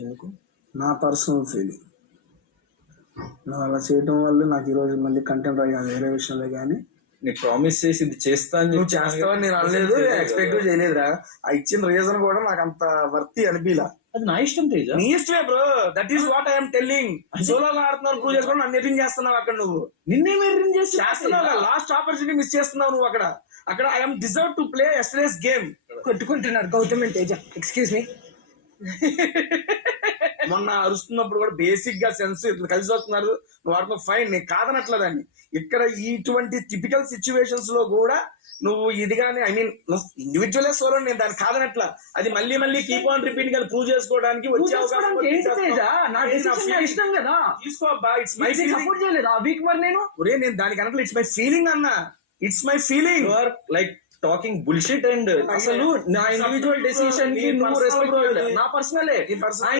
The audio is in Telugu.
ఎందుకు? నా పర్సనల్ ఫీలింగ్. నువ్వు అలా చేయడం వల్ల నాకు ఈరోజు మళ్ళీ కంటెంట్ అయ్యాను వేరే విషయంలో. కానీ నీకు ప్రామిస్ చేసి ఇది చేస్తా అని నువ్వు చేస్తావని నేను అనలేదు, ఎక్స్పెక్ట్ చేయలేదురా. ఆ ఇచ్చిన రీజన్ కూడా నాకు అంత వర్తి అనిపిలా. అది నా ఇష్టం తేజ, నీ ఇష్టమే bro. That is what I'm telling. సోలోగా ఆడుతున్నావు, ప్రూవ్ చేసుకోవడం, నన్ను ఎర్రింగ్ చేస్తున్నావు అక్కడ. నువ్వు నిన్నేం ఎర్రింగ్ చేస్తున్నావు, లాస్ట్ ఆపర్చునిటీ మిస్ చేస్తున్నావు నువ్వు అక్కడ I'm deserve to play yesterday's game. కొట్టుకుంటున్నారు Gautam and Teja. Excuse me. మొన్న అరుస్తున్నప్పుడు కూడా బేసిక్ గా సెన్స్ కలిసి వస్తున్నారు, నువ్వు ఆడుతున్న ఫైన్, నేను కాదనట్లేదాన్ని. ఇక్కడ ఇటువంటి టిపికల్ సిచ్యువేషన్స్ లో కూడా నువ్వు ఇది కానీ, ఐ మీన్ ఇండివిజువల్ సోలో, నేను దాన్ని కాదనట్లా. అది మళ్ళీ మళ్ళీ కీప్ ఆన్ రిపీట్ గా ప్రూవ్ చేసుకోవడానికి వచ్చే అవకాశం ఇష్టం కదా, తీసుకోబ్బా. ఇట్స్ మై సపోర్ట్ చేయలేదు ఆ వీక్. మరి నేను నేను దానికి అనట్లేదు, ఇట్స్ మై ఫీలింగ్ అన్నా. It's my feeling. You are like talking bullshit. And అసలు నా ఇండివిజువల్ డెసిషన్ కి నువ్వు రెస్పెక్ట్, నా పర్సనలే.